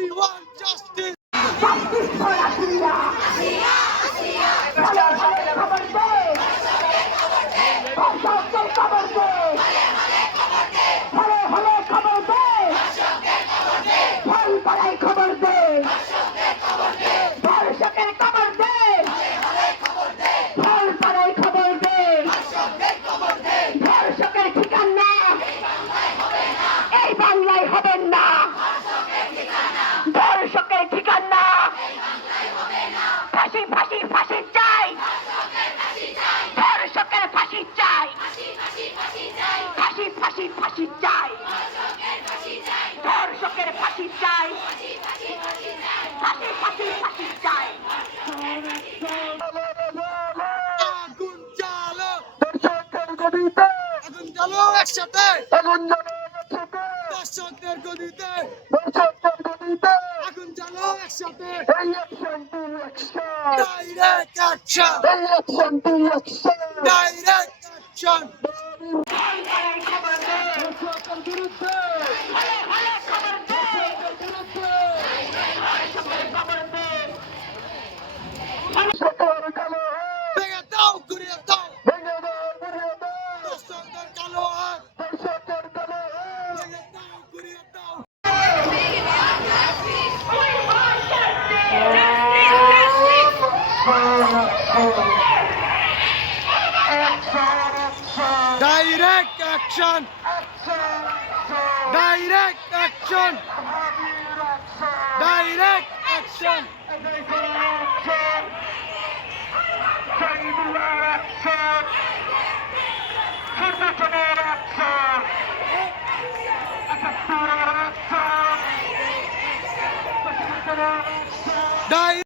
We want justice. Justice for Asiya. Hale hale khabar de. Bashar khabar de. Hale hale khabar de. Bhal palai khabar de. Bharshaker khabar de. Bhal palai khabar de. Bharshaker ঠিকানা এই বাংলায় হবে না। ধর্ষকের ঠিকানা ফাঁসি ফাঁসি ফাঁসি চাই। ধর্ষকের ফাঁসি চাই। ফাঁসি ফাঁসি ফাঁসি চাই। ধর্ষকের ফাঁসি চাই। ফাঁসি ফাঁসি ফাঁসি চাই। আগুন জ্বালো, দর্শকদের গদিতে আগুন জ্বালো একসাথে। আগুন জ্বালো একসাথে, দর্শকদের গদিতে দর্শকদের গদিতে আগুন জ্বালো একসাথে। এই action to action, direct action, এই action to action. Direct action. দর্শকদের বিরুদ্ধে, হলে হলে খবর দে। বিরুদ্ধে ধর্ষকের খবর দে। সকল কালো হাত ভেঙে দাও, ঘুরিয়ে দাও। ভেঙে দাও, গুড়িয়ে দাও। দর্শকদের কালো হাত দর্শকদের কালো হাত ভেঙে দাও, ঘুরিয়ে দাও। Direct action, direct action, direct action. Direct